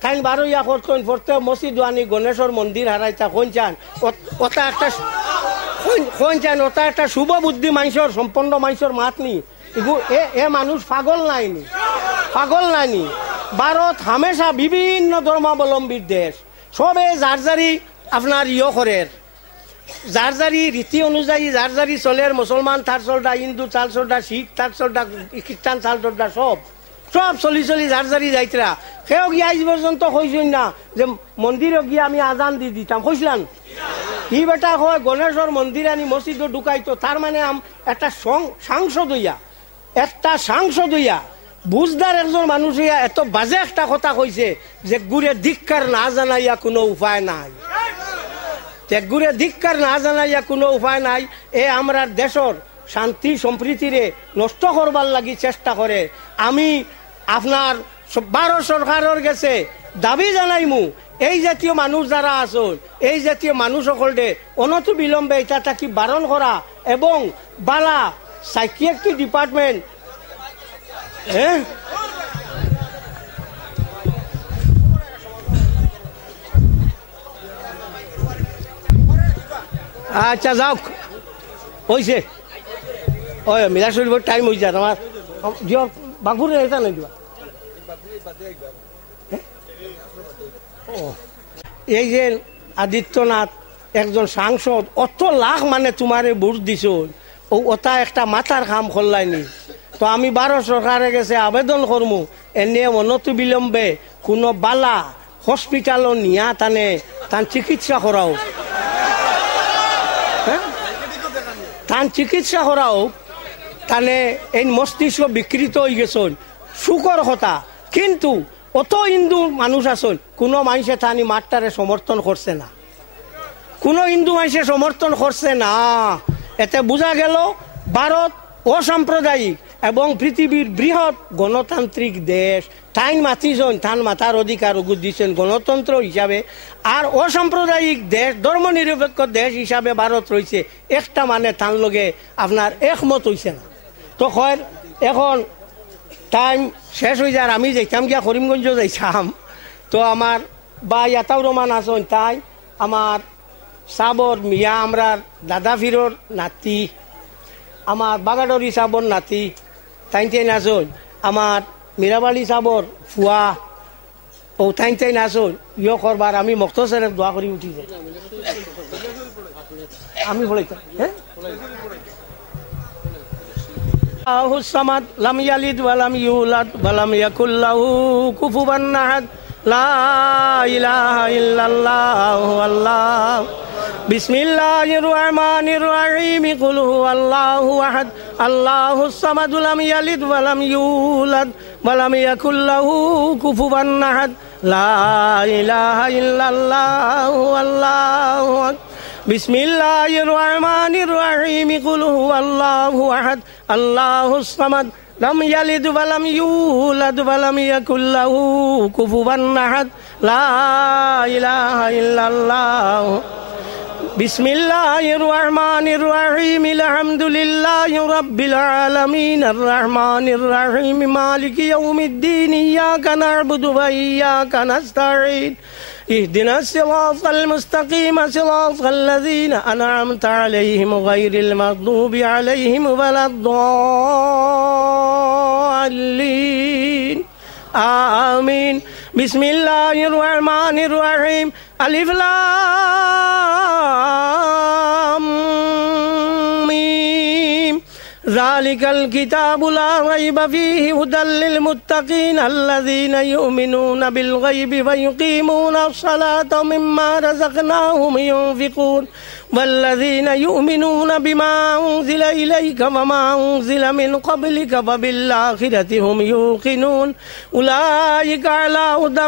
খান বারোইয়া করতেন পড়তে মসজিদ আনি গণেশর মন্দির হারাইতা কইচান, ওটা একটা কইচান, ওটা একটা শুভ বুদ্ধি মানুষের, সম্পন্ন মানুষের মাত নি এ মানুষ পাগল নাইনি, পাগল নাইনি। ভারত হামেশা বিভিন্ন ধর্মাবলম্বীর দেশ, সবে যার যারি আপনার করে, যার যারি রীতি অনুযায়ী যার যারি চলের, মুসলমান তার চলটা, হিন্দু তার চলটা, শিখ তার চলটা, খ্রিস্টান তার চলটা, সব সব চলি চলি ঝাড়ঝাড়ি যাইতরা সেও গিয়া আজ পর্যন্ত কইছেন না যে মন্দিরে গিয়া আমি আজান দি দিতাম, কইছিলাম ই বেটা হয় গণেশর মন্দির আনি মসজিদে ঢুকাইতো, তার মানে একটা সাংসদ হইয়া বুঝদার একজন মানুষ হইয়া এত বাজে একটা কথা কইছে যে গুরে ধিক্কার না জানাইয়া কোনো উপায় নাই, গুরে ধিক্কার না জানাইয়া কোনো উপায় নাই। এ আমরা দেশর শান্তি সম্প্রীতিরে নষ্ট করবার লাগি চেষ্টা করে। আমি আপনার ভারত সরকারের কাছে দাবি জানাইমু এই জাতীয় মানুষ যারা আসল এই জাতীয় মানুষ সকলকে অনত বিলম্বে এটা থাকি বারণ করা এবং বালা সাইকিয়াট্রিক ডিপার্টমেন্ট আচ্ছা যাওক হয়েছে ওই মিলা শরীফের টাইম হয়ে যায় আমার বাঘুরে এটা নাই দিবা। এই যে আদিত্যনাথ একজন সাংসদ অত লাখ মানে তোমারে ভোট দিছ ও ওটা একটা মাথার কাম করলাইনি। তো আমি ভারত সরকারের কাছে আবেদন করমু এনে অনত বিলম্বে কোনো বালা হসপিটালও নিয়া তান চিকিৎসা করাও, তান চিকিৎসা করাও তানে এই মস্তিষ্ক বিকৃত হয়ে গেছেন সুখর কথা। কিন্তু অত হিন্দু মানুষ আসল কোনো মানুষে তানি মাঠটারে সমর্থন করছে না, কোনো হিন্দু মানুষে সমর্থন করছে না। এতে বোঝা গেল ভারত অসাম্প্রদায়িক এবং পৃথিবীর বৃহৎ গণতান্ত্রিক দেশ। তাইন মাতিছেন তান মাতার অধিকার দিচ্ছেন গণতন্ত্র হিসাবে, আর অসাম্প্রদায়িক দেশ ধর্মনিরপেক্ষ দেশ হিসাবে ভারত রয়েছে একটা মানে তার লগে আপনার একমত হয়েছে না। তো হয় এখন টাইম শেষ হয়ে যায়, আমি যাইতাম গিয়া করিমগঞ্জ যাইতাম। তো আমার বা ইয়াতাও রমান আসন তাই আমার সাবর মিয়া আমরা দাদা ফিরোর নাতি, আমার বাগাডরি সাবর নাতি তাইনটাই নাচন, আমার মীরাবাড়ি সাবর ফুয়া ও তাইনটাই নাচন ইয় করবার আমি মক্তসরের দোয়া করি উঠি যাই আমি বলাইতাম। হ্যাঁ আল্লাহুস-সামাদ লাম ইয়ালিদ ওয়া লাম ইউলাদ ওয়া লাম ইয়াকুল লাহু কুফুয়ান আহাদ লা ইলাহা ইল্লাল্লাহু আল্লাহ বিসমিল্লাহির রহমানির রহিম কুল হুয়াল্লাহু আহাদ আল্লাহুস-সামাদ লাম ইয়ালিদ ওয়া লাম ইউলাদ ওয়া লাম ইয়াকুল লাহু কুফুয়ান আহাদ লা ইলাহা ইল্লাল্লাহু আল্লাহু বিসমিল্লাহির রহমানির রহিম কুল হুয়াল্লাহু আহাদ আল্লাহুস-সামাদ লাম ইয়ালিদ ওয়া লাম ইউলাদ ওয়া লাম ইয়াকুল লাহু কুফুয়ান আহাদ লা ইলাহা ইল্লাল্লাহ বিসমিল্লাহির রহমানির রহিম আলহামদুলিল্লাহি রাব্বিল আলামিন আর রহমানির রহিম মালিকি ইয়াউমিদ্দিন ইয়াকা না'বুদু ওয়া ইয়াকা নাস্তাঈন اهدنا الصراط المستقيم صراط الذين أنعمت عليهم غير المغضوب عليهم ولا الضالين آمين بسم الله الرحمن الرحيم ألف لام ميم ذلك الكتاب لا ريب فيه هدى للمتقين الذين يؤمنون بالغيب ويقيمون الصلاة مما رزقناهم ينفقون والذين يؤمنون بما أنزل إليك وما أنزل من قبلك وبالآخرة هم يوقنون أولئك على هدى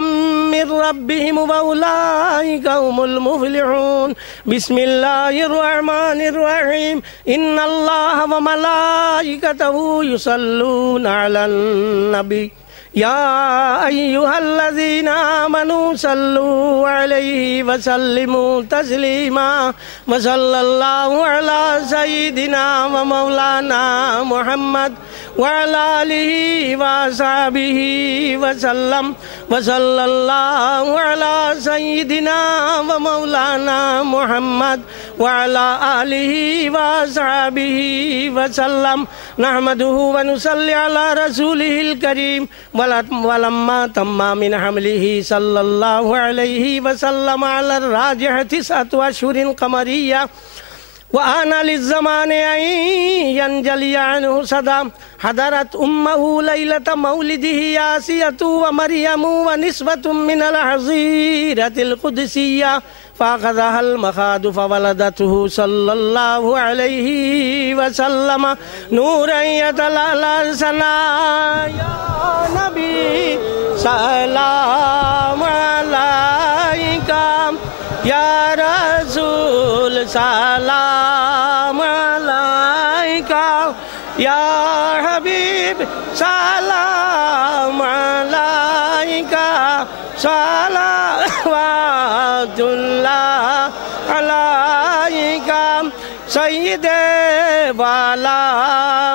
من ربهم وأولئك هم المفلحون بسم الله الرحمن الرحيم إن الله وملائكته يصلون على النبي يا أيها الذين آمنوا صلوا عليه وسلموا تسليما وصلى الله على سيدنا ومولانا محمد وعلى آله وصحبه وسلم وصلى الله على سيدنا ومولانا محمد وعلى آله وصحبه وسلم نحمده ونصلي على رسوله الكريم ولما تم من حمله صلى الله عليه وسلم على الراجحة 9 أشهر قمرية وآن للزمان أن ينجلي عنه صدى حضرت أمه ليلة مولده ياسية ومريم ونسبة من الحظيرة القدسية فأخذها المخاض فولدته صلى الله عليه وسلم نورا يتلألأ سنا يا نبي سلام عليك يا رسول سلام عليك يا حبيب سلام عليك صلوات الله عليك سيد والا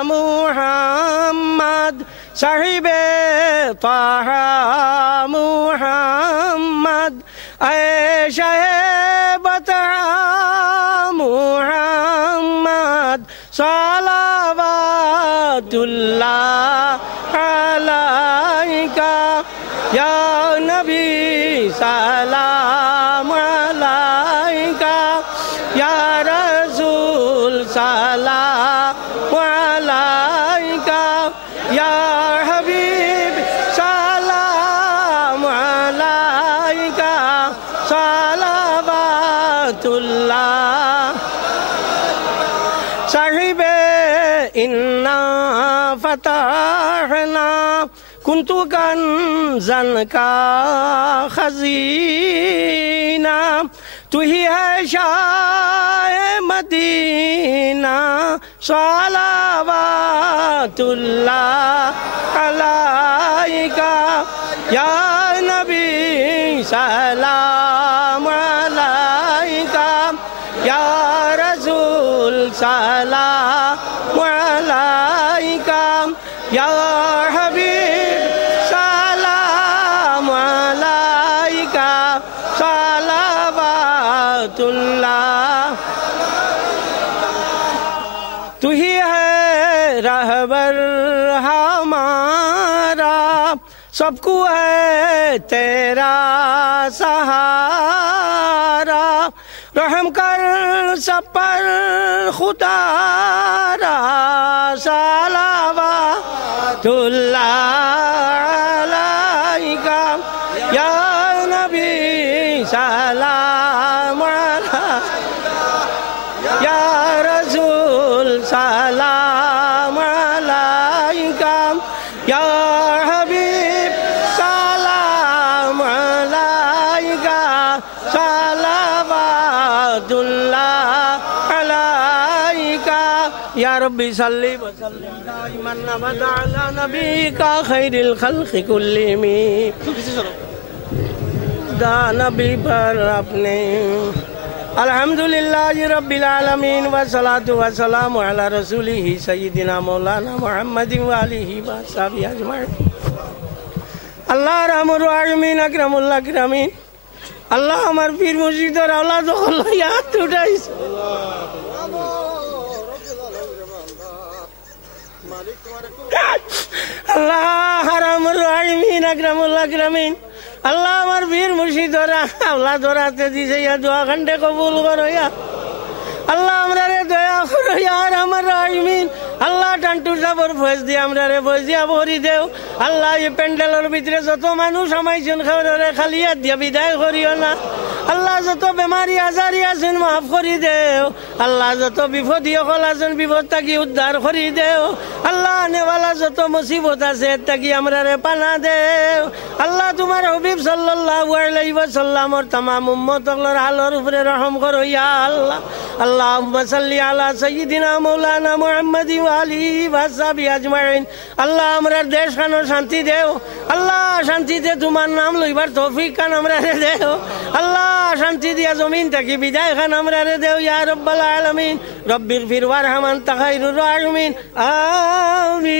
محمد صاحب طه محمد اے شہبت محمد صلوات اللہ علیک یا نبی سلام علیک یا رسول سلام علیک یا حبیب سلام علیک صلوات اللہ صاحب انا فتحنا كنت کنزا کا خزینہ تو ہی ہے شاہ مدینہ صلوات اللہ علیک یا نبی سلام علیک یا رسول سلام علیک یا حبیب سلام علیک صلوات اللہ تو ہی ہے رہبر ہمارا سب کو ہے تیرا سہارا رحم کر سب پر خدا را صلوات اللہ علیک یا نبی سلام علیک یا رسول سلام علیک یا حبیب سلام علیک صلوات اللہ علیک یا ربی صلی وسلم دائما ابدا علی نبیک خیر الخلق کلہم دا نبی پر اپنے الحمدللہ رب العالمین والصلاة والسلام علی رسولہ سیدنا مولانا محمد وآلہ وصحبہ اجمعین اللہ رحم الراحمین اکرم الاکرمین اللہ ہمار پیر مرشد اور اولاد اللہ یاد اٹھائیس اللہ رحم الراحمین اکرم الاکرمین اللہ ہمار پیر مرشد اور اولاد اور آتے دیسے یا دعا گھنٹے قبول کرو یا اللہ ہمارے دعا کرو یا رحم الراحمین اللہ ٹنٹو سبر فیض دی ہمارے فیض دیا بھوری دیو اللہ یہ پینڈل اور بھیترے سو مانوس ہمائیشن خبر اور خلیت دیا بیدائی خوریو نا اللہ زتو بیماری آزاری آسن معاف خوری دیو اللہ زتو بیفودی خلاسن بیفود تکی ادھار خوری دیو اللہ آنے والا زتو مصیبت صحت تکی ہمارے پناہ دیو اللہ تمہارے حبیب صلی اللہ علیہ وسلم اور تمام امت اغلر حال اور افر رحم کرو یا اللہ اللہم صلی علی سیدنا مولانا محمد وآلہ وصحبہ اجمعین اللہ ہمارے دیش خانو شانتی دیو اللہ شانتی دے تمہار نام لوئی بار توفیق کا ہمارے دیو اللہ شانتی دیا زمین تکی بدائی خان ہمارے دیو یا رب العالمین رب اغفر وارحم انت خیر الراحمین آمین